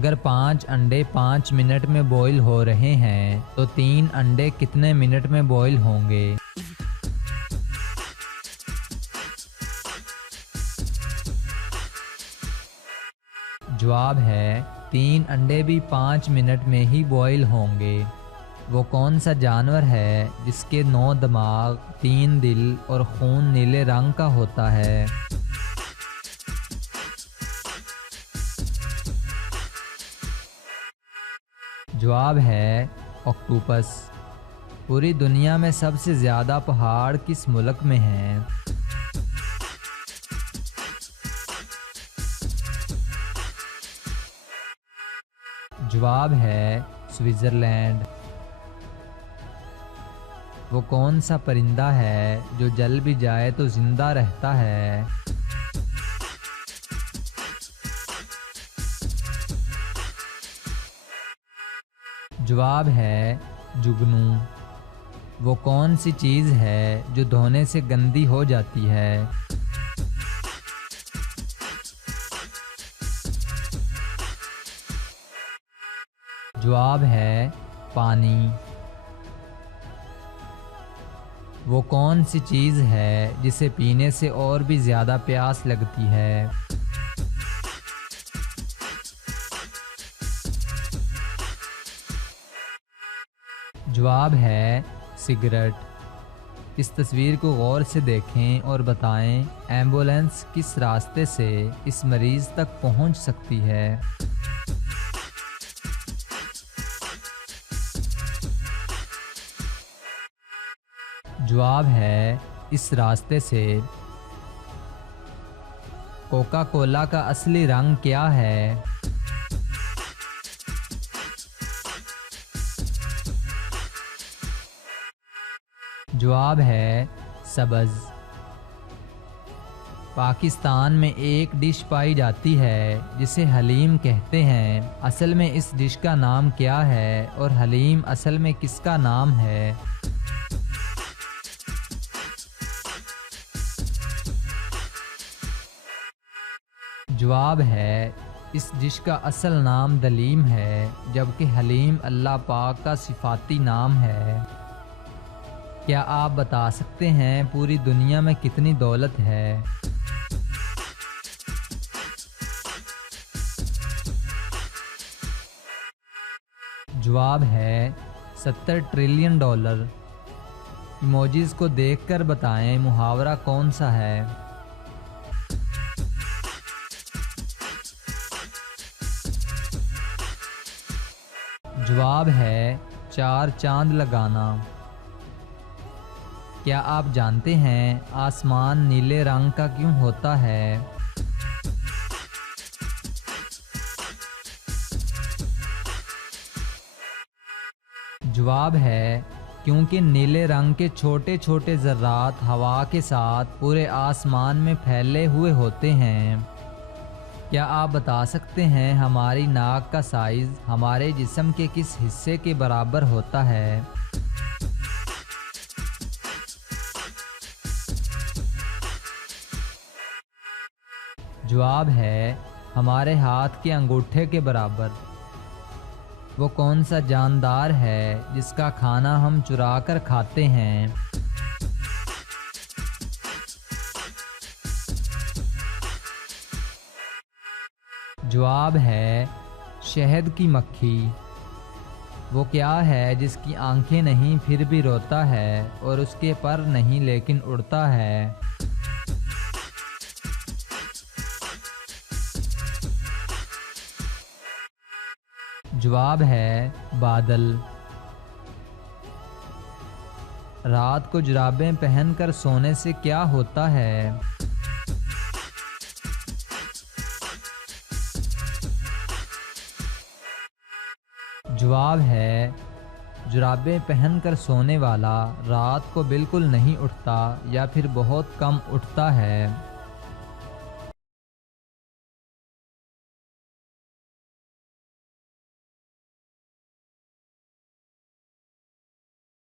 अगर 5 अंडे 5 मिनट में बॉईल हो रहे हैं तो 3 अंडे कितने मिनट में बॉईल होंगे? जवाब है 3 अंडे भी 5 मिनट में ही बॉईल होंगे। वो कौन सा जानवर है जिसके 9 दिमाग, 3 दिल और खून नीले रंग का होता है? जवाब है ऑक्टोपस। पूरी दुनिया में सबसे ज़्यादा पहाड़ किस मुल्क में हैं? जवाब है स्विट्ज़रलैंड। वो कौन सा परिंदा है जो जल भी जाए तो जिंदा रहता है? जवाब है जुगनू। वो कौन सी चीज़ है जो धोने से गंदी हो जाती है? जवाब है पानी। वो कौन सी चीज़ है जिसे पीने से और भी ज़्यादा प्यास लगती है? जवाब है सिगरेट। इस तस्वीर को गौर से देखें और बताएं एम्बुलेंस किस रास्ते से इस मरीज़ तक पहुंच सकती है? जवाब है इस रास्ते से। कोका कोला का असली रंग क्या है? जवाब है सब्ज़। पाकिस्तान में एक डिश पाई जाती है जिसे हलीम कहते हैं। असल में इस डिश का नाम क्या है और हलीम असल में किसका नाम है? जवाब है इस डिश का असल नाम दलीम है, जबकि हलीम अल्लाह पाक का सिफाती नाम है। क्या आप बता सकते हैं पूरी दुनिया में कितनी दौलत है? जवाब है 70 ट्रिलियन डॉलर। इमोजीज को देखकर बताएं मुहावरा कौन सा है? जवाब है 4 चांद लगाना। क्या आप जानते हैं आसमान नीले रंग का क्यों होता है? जवाब है क्योंकि नीले रंग के छोटे छोटे ज़र्रात हवा के साथ पूरे आसमान में फैले हुए होते हैं। क्या आप बता सकते हैं हमारी नाक का साइज़ हमारे जिस्म के किस हिस्से के बराबर होता है? जवाब है हमारे हाथ के अंगूठे के बराबर। वो कौन सा जानदार है जिसका खाना हम चुरा कर खाते हैं? जवाब है शहद की मक्खी। वो क्या है जिसकी आंखें नहीं फिर भी रोता है और उसके पर नहीं लेकिन उड़ता है? जवाब है बादल। रात को जुराबें पहनकर सोने से क्या होता है? जवाब है जुराबें पहनकर सोने वाला रात को बिल्कुल नहीं उठता या फिर बहुत कम उठता है।